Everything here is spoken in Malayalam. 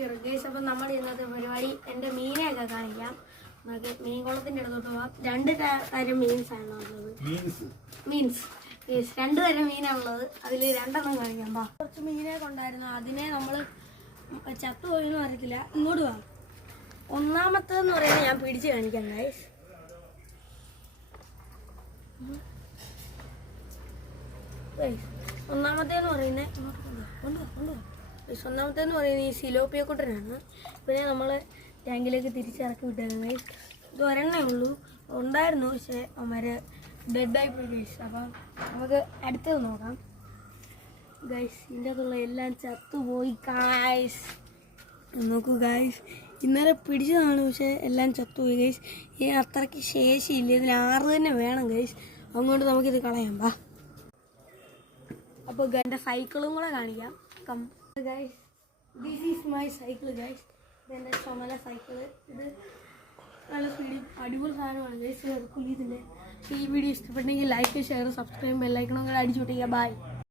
Here guys. അപ്പം നമ്മൾ ഇന്നത്തെ പരിപാടി എൻ്റെ മീനെയൊക്കെ കാണിക്കാം. നമുക്ക് മീൻ കുളത്തിൻ്റെ അടുത്തോട്ട് പോകാം. രണ്ട് തരം മീൻസാണ് ഉള്ളത്. മീൻസ് ഗൈസ്, രണ്ട് തരം മീനാണുള്ളത്. അതിൽ രണ്ടെണ്ണം കാണിക്കാം. കുറച്ച് മീനൊക്കെ ഉണ്ടായിരുന്നു. അതിനെ നമ്മൾ ചത്തുപോയെന്ന് അറിയത്തില്ല. ഇങ്ങോട്ട് വാ. ഒന്നാമത്തേന്ന് പറയുന്നത് ഞാൻ പിടിച്ച് കാണിക്കാം ഗൈസ്. ഒന്നാമത്തേന്ന് പറയുന്നത് ഈ സിലോപ്പിയ കുട്ടനാണ്. പിന്നെ നമ്മൾ ടാങ്കിലേക്ക് തിരിച്ചിറക്കി വിട്ടേക്കുന്നത് ഗൈസ്. ഇത് ഒരെണ്ണേ ഉള്ളൂ. ഉണ്ടായിരുന്നു, പക്ഷേ അവന്മാര് ഡെഡായി പോയി ഗൈസ്. അപ്പം നമുക്ക് അടുത്തത് നോക്കാം ഗൈസ്. ഇതിൻ്റെ അകത്തുള്ള എല്ലാം ചത്തുപോയി ഗൈസ്. നോക്കൂ ഗൈസ്, ഇന്നലെ പിടിച്ചതാണ്, പക്ഷേ എല്ലാം ചത്തുപോയി ഗൈസ്. ഈ അത്രയ്ക്ക് ശേഷിയില്ല. ഇതിൽ 6 തന്നെ വേണം ഗൈസ്. അതുകൊണ്ട് നമുക്കിത് കളയാം. വാ. അപ്പോൾ എൻ്റെ സൈക്കിളും കൂടെ കാണിക്കാം. Come guys, this is my cycle guys. ഇതെൻ്റെ ചുമല സൈക്കിള്. ഇത് നല്ല സ്പീഡിൽ അടിപൊളി സാധനമാണ് ഗൈസ്. ഇതിൻ്റെ ഈ വീഡിയോ ഇഷ്ടപ്പെട്ടെങ്കിൽ ലൈക്ക്, ഷെയർ, സബ്സ്ക്രൈബ്, ബെല്ലൈക്കണും കൂടെ അടിച്ചു വിട്ടിരിക്കുക. ബൈ.